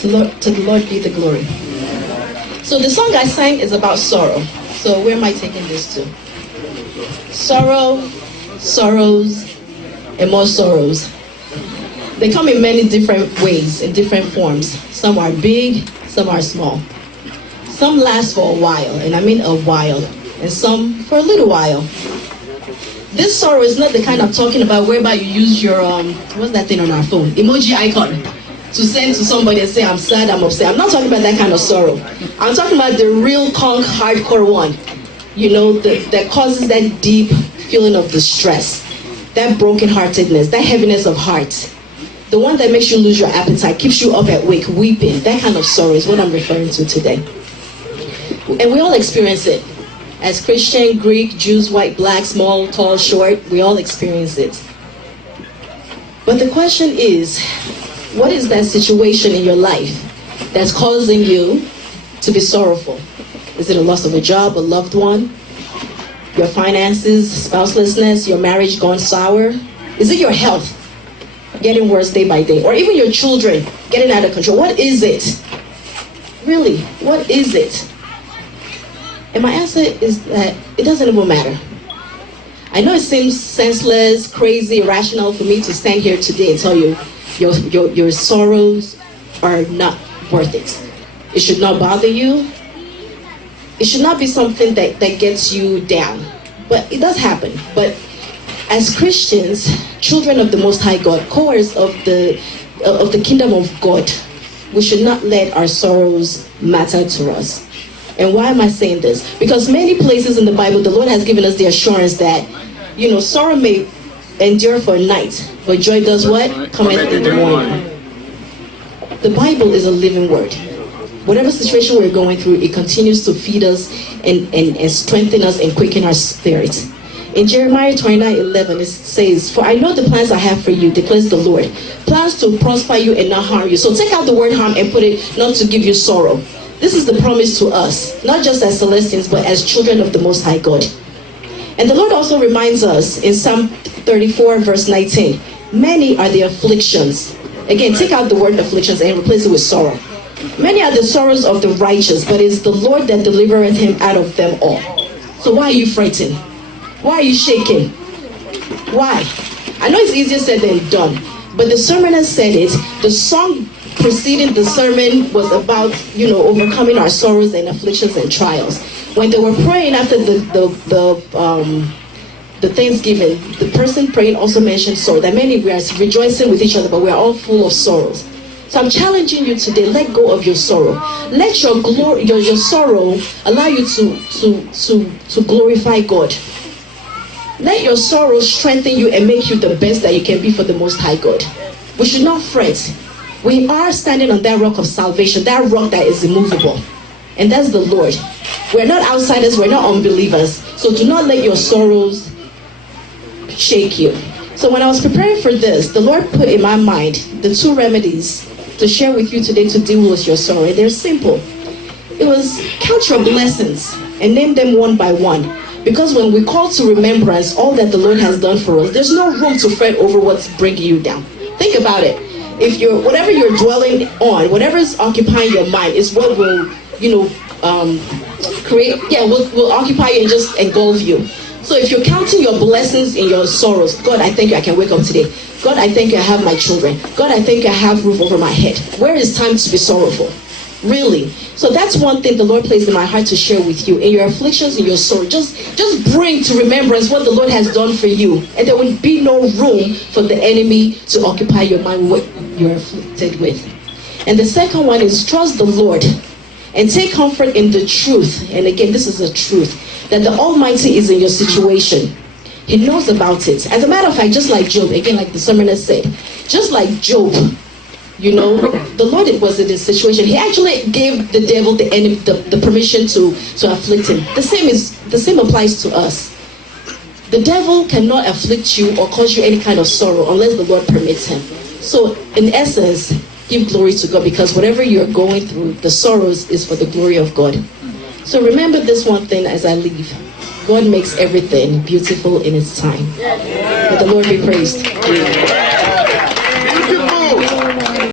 To the Lord be the glory. So the song I sang is about sorrow. So where am I taking this to? Sorrow, sorrows, and more sorrows. They come in many different ways, in different forms. Some are big, some are small. Some last for a while, and I mean a while, and some for a little while. This sorrow is not the kind I'm talking about whereby you use your, what's that thing on our phone? Emoji icon to send to somebody and say, I'm sad, I'm upset. I'm not talking about that kind of sorrow. I'm talking about the real punk, hardcore one. You know, that causes that deep feeling of distress, that brokenheartedness, that heaviness of heart. The one that makes you lose your appetite, keeps you up at wake, weeping. That kind of sorrow is what I'm referring to today. And we all experience it. As Christian, Greek, Jews, white, black, small, tall, short, we all experience it. But the question is, what is that situation in your life that's causing you to be sorrowful? Is it a loss of a job, a loved one, your finances, spouselessness, your marriage gone sour? Is it your health getting worse day by day? Or even your children getting out of control? What is it? Really, what is it? And my answer is that it doesn't even matter. I know it seems senseless, crazy, irrational for me to stand here today and tell you your sorrows are not worth it. It should not bother you. It should not be something that gets you down. But it does happen. But as Christians, children of the Most High God, co-heirs of the kingdom of God, we should not let our sorrows matter to us. And why am I saying this? Because many places in the Bible, the Lord has given us the assurance that, you know, sorrow may endure for a night, but joy does what? Cometh in the morning. The Bible is a living word. Whatever situation we're going through, it continues to feed us and strengthen us and quicken our spirit. In Jeremiah 29:11, it says, "For I know the plans I have for you, declares the Lord. Plans to prosper you and not harm you." So take out the word harm and put it, not to give you sorrow. This is the promise to us, not just as Celestians, but as children of the Most High God. And the Lord also reminds us in Psalm 34, verse 19, "Many are the afflictions." Again, take out the word afflictions and replace it with sorrow. "Many are the sorrows of the righteous, but it's the Lord that delivereth him out of them all." So why are you frightened? Why are you shaking? Why? I know it's easier said than done, but the sermonist said it. The song preceding the sermon was about, you know, overcoming our sorrows and afflictions and trials. When they were praying after the Thanksgiving, the person praying also mentioned sorrow. That many we are rejoicing with each other, but we are all full of sorrows. So I'm challenging you today, let go of your sorrow. Let your glory, your sorrow allow you to glorify God. Let your sorrow strengthen you and make you the best that you can be for the Most High God. We should not fret. We are standing on that rock of salvation, that rock that is immovable. And that's the Lord. We're not outsiders, we're not unbelievers. So do not let your sorrows shake you. So when I was preparing for this, the Lord put in my mind the two remedies to share with you today to deal with your sorrow. And they're simple. It was count your blessings and name them one by one. Because when we call to remembrance all that the Lord has done for us, there's no room to fret over what's bringing you down. Think about it. If whatever you're dwelling on, whatever is occupying your mind is what will, will occupy you and just engulf you. So if you're counting your blessings in your sorrows, God, I thank you I can wake up today. God, I thank you I have my children. God, I thank you I have roof over my head. Where is time to be sorrowful? Really? So that's one thing the Lord placed in my heart to share with you. In your afflictions, in your sorrow, just bring to remembrance what the Lord has done for you. And there will be no room for the enemy to occupy your mind with what you're afflicted with. And the second one is trust the Lord and take comfort in the truth. And again, this is the truth, that the Almighty is in your situation. He knows about it. As a matter of fact, just like Job, again, like the sermonist said, just like Job, you know, the Lord was in this situation. He actually gave the devil, the enemy, the permission to afflict him. The same applies to us. The devil cannot afflict you or cause you any kind of sorrow unless the Lord permits him. So in essence, give glory to God, because whatever you're going through, the sorrows is for the glory of God. So remember this one thing as I leave. God makes everything beautiful in its time. May the Lord be praised.